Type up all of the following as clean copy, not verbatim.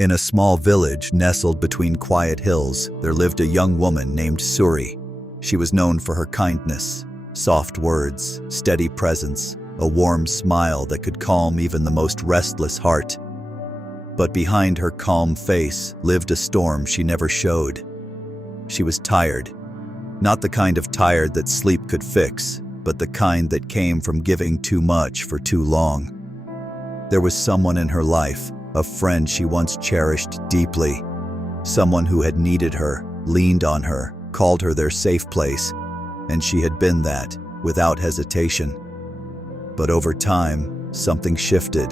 In a small village nestled between quiet hills, there lived a young woman named Suri. She was known for her kindness, soft words, steady presence, a warm smile that could calm even the most restless heart. But behind her calm face lived a storm she never showed. She was tired. Not the kind of tired that sleep could fix, but the kind that came from giving too much for too long. There was someone in her life, a friend she once cherished deeply, someone who had needed her, leaned on her, called her their safe place, and she had been that, without hesitation. But over time, something shifted.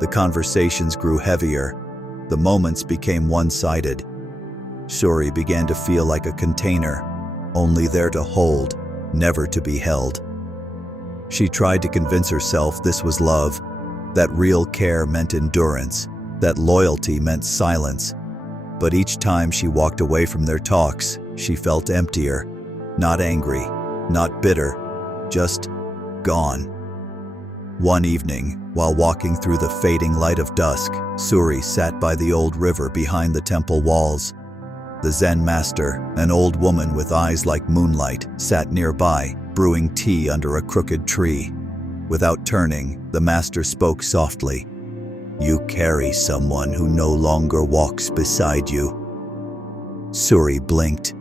The conversations grew heavier. The moments became one-sided. Suri began to feel like a container, only there to hold, never to be held. She tried to convince herself this was love, that real care meant endurance, that loyalty meant silence. But each time she walked away from their talks, she felt emptier, not angry, not bitter, just gone. One evening, while walking through the fading light of dusk, Suri sat by the old river behind the temple walls. The Zen master, an old woman with eyes like moonlight, sat nearby, brewing tea under a crooked tree. Without turning, the master spoke softly. "You carry someone who no longer walks beside you." Suri blinked.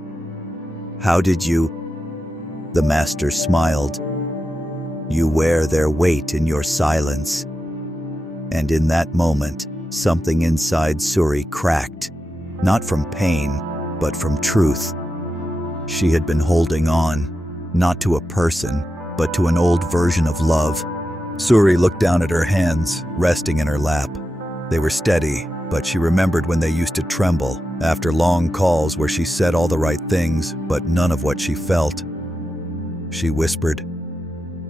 "How did you?" The master smiled. "You wear their weight in your silence." And in that moment, something inside Suri cracked, not from pain, but from truth. She had been holding on, not to a person, but to an old version of love. Suri looked down at her hands, resting in her lap. They were steady, but she remembered when they used to tremble, after long calls where she said all the right things, but none of what she felt. She whispered,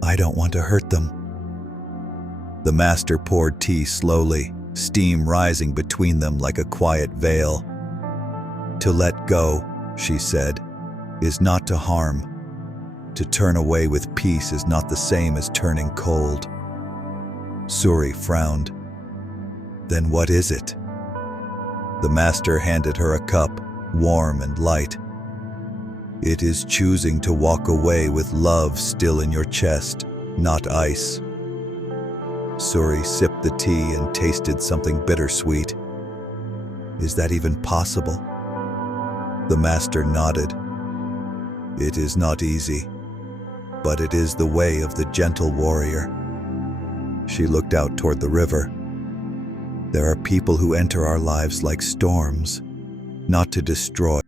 "I don't want to hurt them." The master poured tea slowly, steam rising between them like a quiet veil. "To let go," she said, "is not to harm. To turn away with peace is not the same as turning cold." Suri frowned. "Then what is it?" The master handed her a cup, warm and light. "It is choosing to walk away with love still in your chest, not ice." Suri sipped the tea and tasted something bittersweet. "Is that even possible?" The master nodded. "It is not easy, but it is the way of the gentle warrior." She looked out toward the river. "There are people who enter our lives like storms, not to destroy,